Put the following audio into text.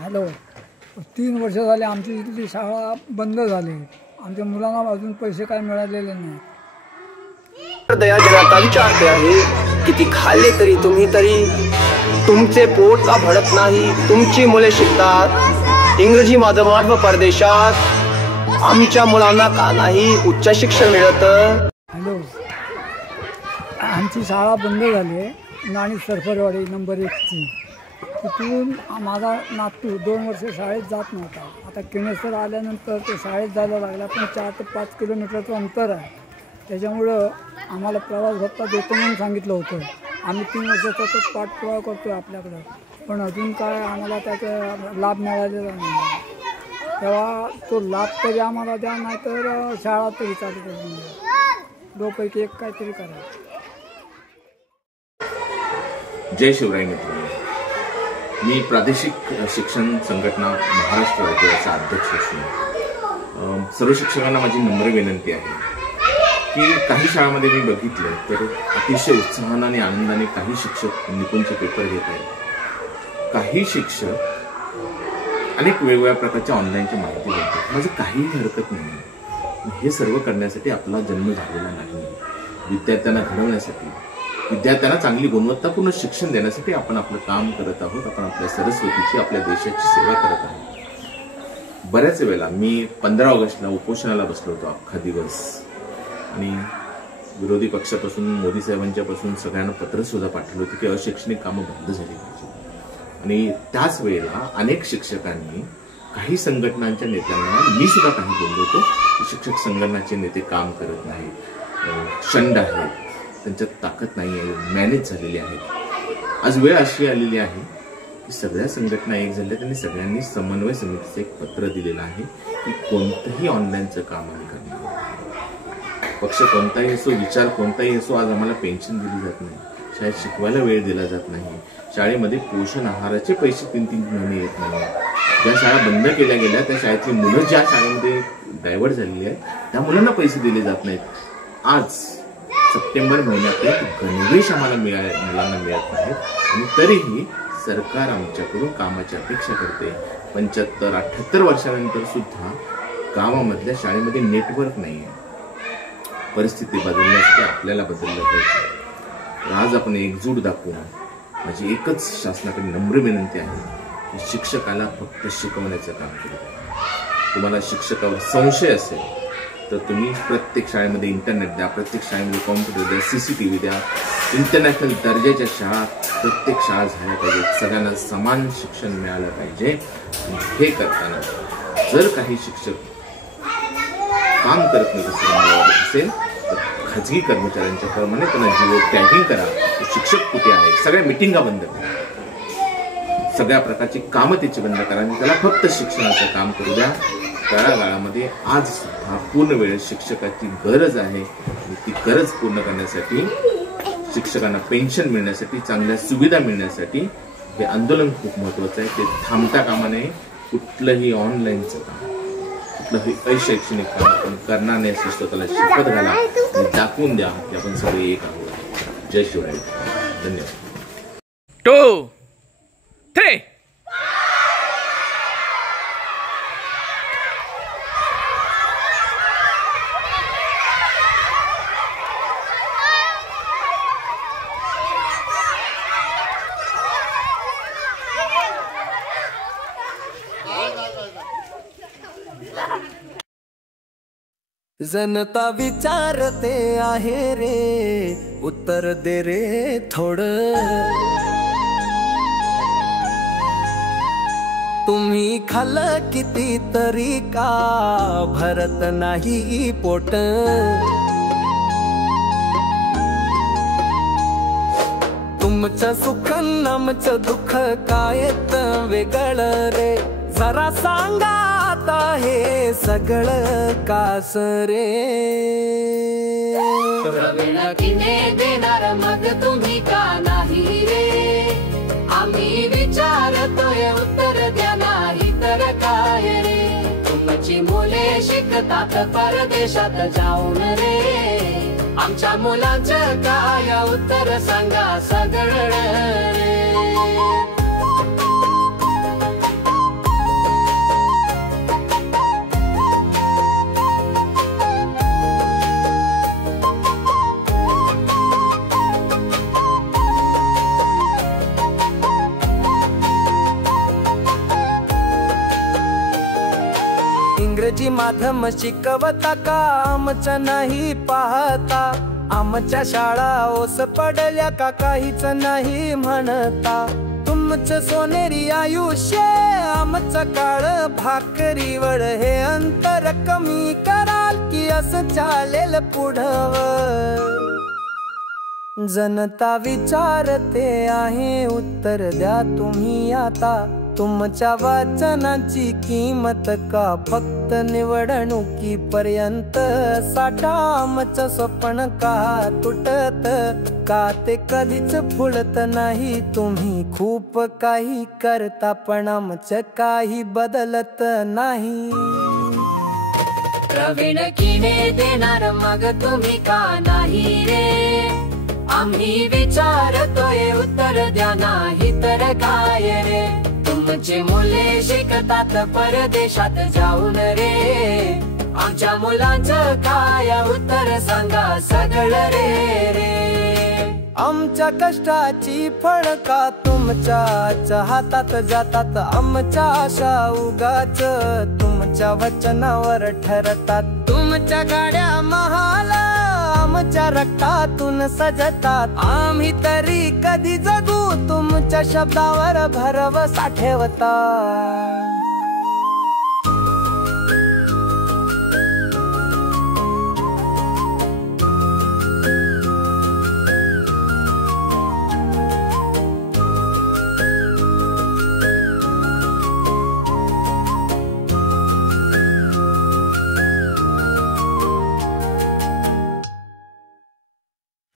Hello, 3 वर्ष झाले आमची इथली शाळा बंद झाली. आमच्या मुलांना अजून पैसे काय मिळालेले नाही. दया जगाचा विचारते आहे, किती खाल्ले तरी तुम्ही तरी तुमचे पोट का भरत नाही. तुमची मुले शिकतात इंग्रजी माध्यमात व परदेशात, आमच्या मुलांना का नाही उच्च शिक्षण मिळत. हॅलो, आमची शाळा बंद झाली आहे. नाणी सरफरवाडी नंबर 1ची. तिथून माझा नातू 2 वर्ष शाळेत जात नव्हता. आता किणेसर आल्यानंतर तो शाळेत जायला लागला, पण 4 ते 5 किलोमीटरचं अंतर आहे. त्याच्यामुळं आम्हाला प्रवास भत्ता देतो म्हणून सांगितलं होतं. आम्ही 3 वर्षाचा तो पाठपुरावा करतो आहे आपल्याकडं, पण अजून काय आम्हाला त्याचा लाभ मिळालेला नाही. तेव्हा तो लाभ तरी आम्हाला द्या, नाही तर शाळा तरी चालू करून द्या. दोपैकी एक काहीतरी करा. जय शिवराय मित्रांनो, मी प्रादेशिक शिक्षण संघटना महाराष्ट्र राज्याचा अध्यक्ष असून सर्व शिक्षकांना माझी नम्र विनंती आहे की काही शाळांमध्ये मी बघितलं तर अतिशय उत्साहाने आणि आनंदाने काही शिक्षक निपुणचे पेपर घेत आहेत. काही शिक्षक अनेक वेगवेगळ्या प्रकारच्या ऑनलाईनची माहिती देतात. माझं काहीही हरकत नाही. हे सर्व करण्यासाठी आपला जन्म झालेला नाही. विद्यार्थ्यांना घडवण्यासाठी, विद्यार्थ्यांना चांगली गुणवत्तापूर्ण शिक्षण देण्यासाठी आपण आपलं काम करत आहोत. आपण आपल्या सरस्वतीची, आपल्या देशाची सेवा करत आहोत. बऱ्याच वेळेला मी 15 ऑगस्टला उपोषणाला बसलो होतो अख्खा दिवस, आणि विरोधी पक्षापासून, मोदी साहेबांच्यापासून सगळ्यांना पत्र सुद्धा पाठवलं होतं की अशैक्षणिक कामं बंद झाली पाहिजे. आणि त्याच वेळेला अनेक शिक्षकांनी, काही संघटनांच्या नेत्यांना मी सुद्धा काही बोललो होतो की शिक्षक संघटनाचे नेते काम करत नाहीत, शंड आहेत, त्यांच्यात ताकद नाही आहे, मॅनेज झालेली आहे. आज वेळ अशी आलेली आहे की सगळ्या संघटना एक झाल्या. त्यांनी सगळ्यांनी समन्वय समितीचं एक पत्र दिलेलं आहे की कोणतंही ऑनलाईनचं काम आम्ही करणार. पक्ष कोणताही असो, विचार कोणताही असो, आज आम्हाला पेन्शन दिली जात नाही, शाळेत शिकवायला वेळ दिला जात नाही, शाळेमध्ये पोषण आहाराचे पैसे 3-3 महिने येत नाही. ज्या शाळा बंद केल्या गेल्या त्या शाळेतली मुलं ज्या शाळेमध्ये डायव्हर्ट झालेली आहेत त्या मुलांना पैसे दिले जात नाहीत. आज सप्टेंबर महिन्यात गणवेश आम्हाला मुलांना मिळत नाहीत, आणि तरीही सरकार आमच्याकडून कामाची अपेक्षा करते. 75-78 वर्षानंतर सुद्धा गावामधल्या शाळेमध्ये नेटवर्क नाही आहे. परिस्थिती बदलण्यासाठी आपल्याला बदललं पाहिजे. आज आपण एकजूट दाखवून, माझी एकच शासनाकडे नम्र विनंती आहे की शिक्षकाला फक्त शिकवण्याचं काम केलं. तुम्हाला शिक्षकावर संशय असेल तर तुम्ही प्रत्येक शाळेमध्ये इंटरनेट द्या, प्रत्येक शाळेमध्ये कॉम्प्युटर द्या, CCTV द्या. इंटरनॅशनल दर्जाच्या शाळा प्रत्येक शाळा झाल्या पाहिजेत. सगळ्यांना समान शिक्षण मिळालं पाहिजे. हे करताना जर काही शिक्षक काम करत नाही असं मला वाटत असेल तर खाजगी कर्मचाऱ्यांच्या प्रमाणे त्यांना जीवो टॅगिंग करा. शिक्षक कुठे आहे, सगळ्या मिटिंगा बंद करा, सगळ्या प्रकारची कामं त्याची बंद करा आणि त्याला फक्त शिक्षणाचं काम करू द्या. तळागाळामध्ये आज सुद्धा पूर्ण वेळ शिक्षकाची गरज आहे. ती गरज पूर्ण करण्यासाठी, शिक्षकांना पेन्शन मिळण्यासाठी, चांगल्या सुविधा मिळण्यासाठी हे आंदोलन खूप महत्वाचं आहे. ते थांबता कामा नये. कुठलंही ऑनलाईनचं काम, कुठलंही अशैक्षणिक काम आपण करणार नाही अशी स्वतःला शपथ घाला आणि दाखवून द्या की आपण सगळे एक आहोत. जय शिवराय. धन्यवाद. 2, 3 जनता विचारते आहे रे, उत्तर दे रे थोडं. तुम्ही खाल्लं किती तरी का भरत नाही पोट. तुमचं सुख आमचं दुःख कायत वेगळं रे. जरा सांगा आता हे सगळं कास रे. प्रवीण किने देणार मग तुम्ही का नाही रे. आम्ही विचारतोय उत्तर द्या, नाही तर काय रे. तुमची मुले शिकतात परदेशात जाऊन रे. आमच्या मुलांचं काय उत्तर सांगा सगळं रे. इंग्रजी माध्यम शिकवता का आमच्या नाही पाहता? आमच्या शाळा ओस पडल्या का काहीच नाही म्हणता? तुमचं सोनेरी आयुष्य आमचं काळ भाकरीवर, हे अंतर कमी कराल की असं चालेल पुढं? जनता विचारते आहे, उत्तर द्या तुम्ही आता. तुमच्या वाचनाची किंमत का फक्त निवडणुकीपर्यंत? साठा आमचं स्वप्न का तुटत का ते कधीच फुलत नाही? तुम्ही खूप काही करता पण आमचं काही बदलत नाही. प्रवीण किने देणार मग तुम्ही का नाही रे? आम्ही विचारतोय उत्तर द्या, नाही तर काय रे? तुमची मुले शिकतात परदेशात जाऊन रे, आमच्या मुलांचं काय उत्तर सांगा सगळं रे. आमच्या कष्टाची फळ का तुमच्याच हातात जातात? आमच्या आशा उगाच तुमच्या वचनावर ठरतात. तुमच्या गाड्या महाल आमच्या रक्तातून सजतात. आम्ही तरी कधी जगू तुमच्या शब्दावर भरवसा ठेवता?